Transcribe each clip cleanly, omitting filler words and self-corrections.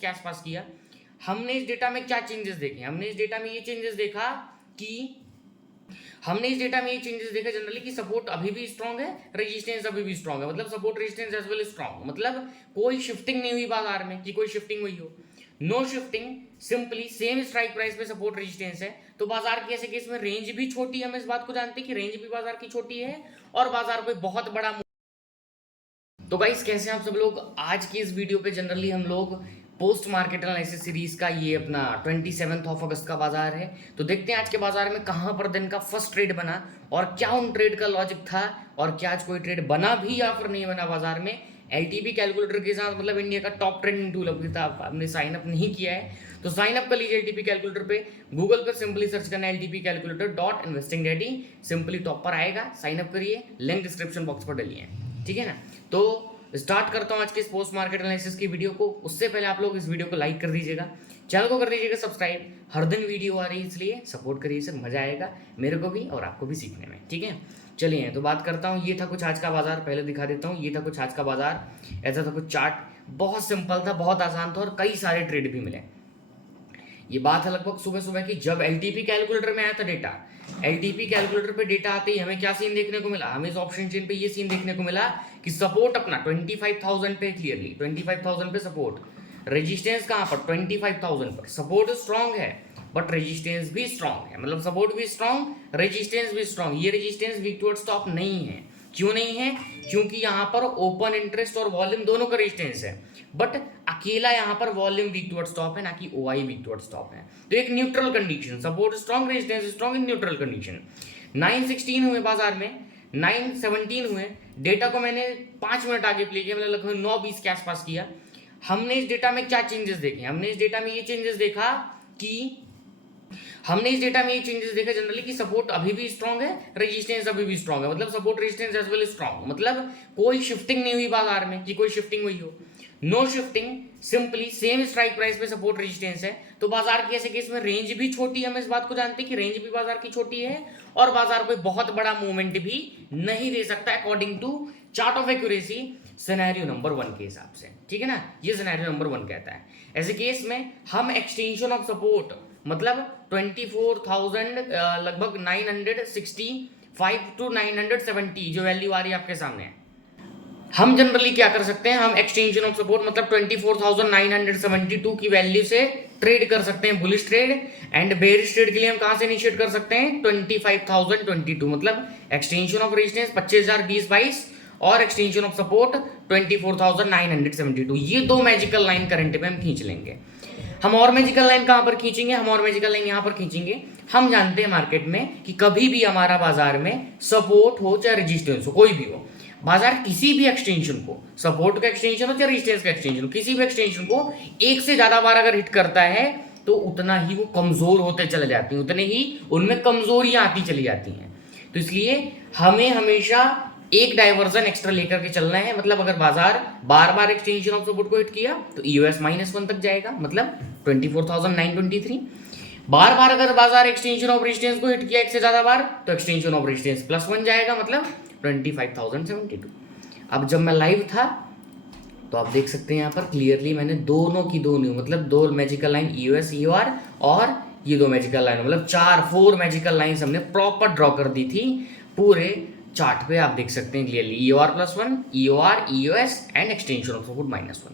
के आसपास किया। हमने इस डेटा में क्या चेंजेस देखे? हमने इस डेटा में ये चेंजेस देखा जनरली कि सपोर्ट अभी भी स्ट्रांग है, रेजिस्टेंस अभी भी स्ट्रांग है, मतलब support resistance as well strong, मतलब कोई शिफ्टिंग नहीं हुई बाजार में कि कोई शिफ्टिंग हुई हो, no shifting, simply same strike price पे सपोर्ट रेजिस्टेंस है। तो बाजार के ऐसे केस में रेंज भी छोटी है, हम इस बात को जानते हैं कि रेंज भी बाजार की छोटी है और बाजार कोई बहुत बड़ा। तो गाइस कैसे हैं आप सब लोग? आज की इस वीडियो पे जनरली हम लोग पोस्ट मार्केट एनालिसिस सीरीज का ये अपना 27 अगस्त का बाजार है, तो देखते हैं आज के बाजार में कहां पर दिन का फर्स्ट ट्रेड बना और क्या उन ट्रेड का लॉजिक था और क्या आज कोई ट्रेड बना भी या फिर नहीं बना बाजार में। एलटीपी कैलकुलेटर के साथ, मतलब इंडिया का टॉप ट्रेंडिंग टूल अभी तक आपने साइन अप नहीं किया है तो साइन अप कर लीजिए एलटीपी कैलकुलेटर पे। गूगल पर सिंपली सर्च करना LTP calculator .investing ready, simply top पर आएगा, साइन अप करिए, लिंक डिस्क्रिप्शन बॉक्स पर डलिए, ठीक है ना। तो स्टार्ट करता हूं आज के इस पोस्ट मार्केट एनालिसिस की वीडियो को। उससे पहले आप लोग इस वीडियो को लाइक कर दीजिएगा, चैनल को कर दीजिएगा सब्सक्राइब, हर दिन वीडियो आ रही है इसलिए सपोर्ट करिए, सर मजा आएगा मेरे को भी और आपको भी सीखने में, ठीक है। चलिए तो बात करता हूँ, ये था कुछ आज का बाजार, पहले दिखा देता हूँ, ये था कुछ आज का बाजार, ऐसा था कुछ चार्ट, बहुत सिंपल था, बहुत आसान था और कई सारे ट्रेड भी मिले। ये बात है लगभग सुबह सुबह की, जब एलटीपी कैलकुलेटर में आया था डेटा। एलटीपी कैलकुलेटर पे डेटा आते ही हमें क्या सीन देखने को मिला? हमें इस ऑप्शन चेन पे ये सीन देखने को मिला कि सपोर्ट अपना 25,000 पे, क्लियरली 25,000 पे सपोर्ट, रेजिस्टेंस कहां पर? 25,000 पर। सपोर्ट स्ट्रांग है बट रेजिस्टेंस भी स्ट्रांग है, मतलब सपोर्ट भी स्ट्रांग, रेजिस्टेंस भी स्ट्रांग। ये रेजिस्टेंस वीक टुवर्ड्स टॉप नहीं है। क्यों नहीं है? क्योंकि यहां पर ओपन इंटरेस्ट और वॉल्यूम दोनों का रेजिस्टेंस है, बट अकेला यहां पर वॉल्यूम वीक टुवर्ड्स टॉप है, ना कि ओआई वीक टुवर्ड्स टॉप है। तो एक neutral condition, support strong, resistance strong in neutral condition. 916 हुए बाजार में, 917 हुए। डेटा को मैंने 5 मिनट आगे प्ले किया, मतलब लगभग 9:20 के आसपास किया। हमने इस डेटा में क्या चेंजेस देखे? हमने इस डेटा में ये चेंजेस देखा जनरली कि सपोर्ट अभी भी स्ट्रांग है, रेजिस्टेंस अभी भी स्ट्रांग है, मतलब support resistance as well strong, मतलब कोई शिफ्टिंग नहीं हुई बाजार में कि कोई शिफ्टिंग हुई हो, no shifting, simply same strike price पे सपोर्ट रेजिस्टेंस है। तो बाजार के ऐसे केस में रेंज भी छोटी है, हम इस बात को जानते हैं कि रेंज भी बाजार की छोटी है और बाजार कोई बहुत बड़ा मूवमेंट भी नहीं दे सकता according to chart of accuracy scenario number 1 के हिसाब से, ठीक है ना। ये सिनेरियो नंबर 1 कहता है ऐसे केस में हम एक्सटेंशन ऑफ सपोर्ट, मतलब 24,000 लगभग 965 टू 970 जो वैल्यू आ रही है आपके सामने, हम जनरली क्या कर सकते हैं? हम एक्सटेंशन ऑफ सपोर्ट मतलब 24,972 की वैल्यू से ट्रेड कर सकते हैं, bullish trade. And bearish trade के लिए हम कहां से इनिशिएट कर सकते हैं? 25,022, मतलब एक्सटेंशन ऑफ रेजिस्टेंस 25,020-22 और एक्सटेंशन ऑफ सपोर्ट 24,972। ये दो मैजिकल लाइन करंट में हम खींच लेंगे। हम और मैजिकल लाइन कहां पर खींचेंगे? हम और मैजिकल लाइन यहां पर खींचेंगे। हम जानते हैं मार्केट में कि कभी भी हमारा बाजार में सपोर्ट हो चाहे रेजिस्टेंस हो, कोई भी हो, बाजार किसी भी एक्सटेंशन को, सपोर्ट का एक्सटेंशन हो चाहे रेजिस्टेंस का एक्सटेंशन हो, किसी भी एक्सटेंशन को एक से ज्यादा बार अगर हिट करता है तो उतना ही वो कमजोर होते चले जाती हैं, उतने ही उनमें कमजोरियां आती चली जाती हैं। तो इसलिए हमें हमेशा एक डाइवर्जन एक्स्ट्रा लेकर के चलना है, मतलब अगर बाजार बार बार एक्सटेंशन ऑफ सपोर्ट को हिट किया तो ईओएस -1 तक जाएगा, मतलब 24,923। बार बार अगर बाजार एक्सटेंशन ऑफ रेजिस्टेंस को हिट किया एक से ज्यादा बार तो एक्सटेंशन ऑफ रेजिस्टेंस +1 जाएगा, मतलब 25,072। अब जब मैं लाइव था तो आप देख सकते हैं यहाँ पर क्लियरली मैंने दोनों की दोनों, मतलब दो मैजिकल लाइन ईओएस ईओआर और ये दो मैजिकल लाइन, मतलब 4 मैजिकल लाइंस हमने प्रॉपर ड्रॉ कर दी थी पूरे चार्ट पे। आप देख सकते हैं clearly EOR +1, EOR, EOS and extension of support -1।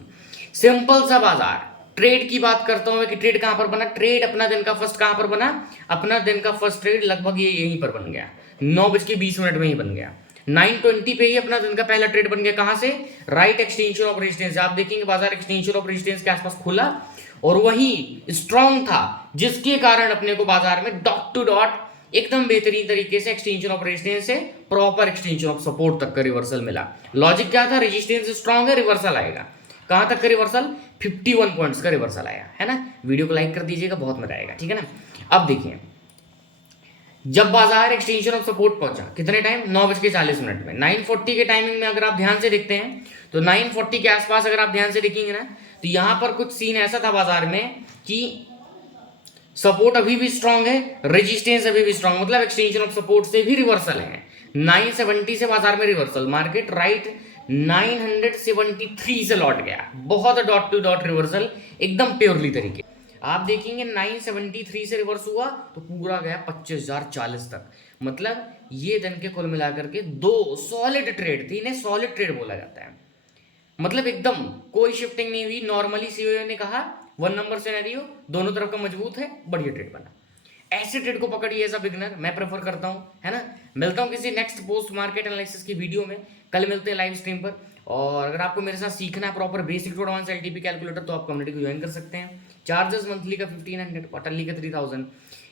Simple सा बाजार। ट्रेड की बात करता हूं मैं कि ट्रेड कहां पर बना? ट्रेड अपना दिन का फर्स्ट कहां पर बना? अपना दिन का फर्स्ट ट्रेड लगभग ये यहीं पर बन गया, 9:20 में ही बन गया। 9:20 पे ही अपना दिन का पहला ट्रेड बन गया। कहां से? Right extension of resistance. आप देखेंगे बाजार एक्सटेंशन ऑफ रेजिस्टेंस के आसपास खुला और वही स्ट्रांग था, जिसके कारण अपने को बाजार में डॉट टू डॉट एकदम बेहतरीन तरीके से एक्सटेंशन ऑफ रेजिस्टेंस से प्रॉपर एक्सटेंशन ऑफ सपोर्ट तक का रिवर्सल मिला। लॉजिक क्या था? रेजिस्टेंस स्ट्रांग है, रिवर्सल आएगा। कहां तक का रिवर्सल? 51 पॉइंट्स का रिवर्सल आया है ना। वीडियो को लाइक कर दीजिएगा, बहुत मजा आएगा, ठीक है ना। अब देखिए जब बाजार एक्सटेंशन ऑफ सपोर्ट पहुंचा कितने टाइम? 9:40 में। 9:40 के टाइमिंग में अगर आप ध्यान से देखते हैं तो 9:40 के आसपास अगर आप ध्यान से देखेंगे ना तो यहां पर कुछ सीन ऐसा था बाजार में कि सपोर्ट अभी भी स्ट्रांग है, रेजिस्टेंस अभी भी स्ट्रांग, मतलब एक्सटेंशन ऑफ सपोर्ट से भी रिवर्सल है। 970 से बाजार में रिवर्सल, मार्केट राइट 973 से लौट गया, बहुत डॉट टू डॉट रिवर्सल एकदम प्योरली तरीके। आप देखेंगे 973 से रिवर्स हुआ तो पूरा गया 25,040 तक। मतलब ये दिन के कुल मिलाकर के 2 सॉलिड ट्रेड थे, इन्हें सॉलिड ट्रेड बोला जाता है। मतलब एकदम कोई शिफ्टिंग नहीं हुई, नॉर्मली सीईओ ने कहा 1 नंबर सिनेरियो, दोनों तरफ का मजबूत है, बढ़िया ट्रेड बना। ऐसे ट्रेड को पकड़िए एज अ बिगनर, मैं प्रेफर करता हूँ, है ना। मिलता हूँ किसी नेक्स्ट पोस्ट मार्केट एनालिसिस की वीडियो में, कल मिलते हैं लाइव स्ट्रीम पर। और अगर आपको मेरे साथ सीखना है proper basic to advance LTP calculator, तो आप कम्युनिटी को ज्वाइन कर सकते हैं। चार्जेस मंथली का 1500, क्वार्टरली का 3000।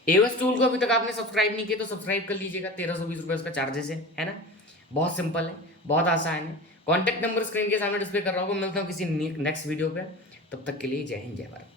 एवस टूल को अभी तक आपने सब्सक्राइब नहीं किया तो सब्सक्राइब कर लीजिएगा, 1320 रुपये उसका चार्जेस है ना। बहुत सिंपल है, बहुत आसान है। कॉन्टैक्ट नंबर स्क्रीन के सामने डिस्प्ले कर रहा हूँ। मिलता हूँ किसी नेक्स्ट वीडियो पे, तब तक के लिए जय हिंद जय भारत।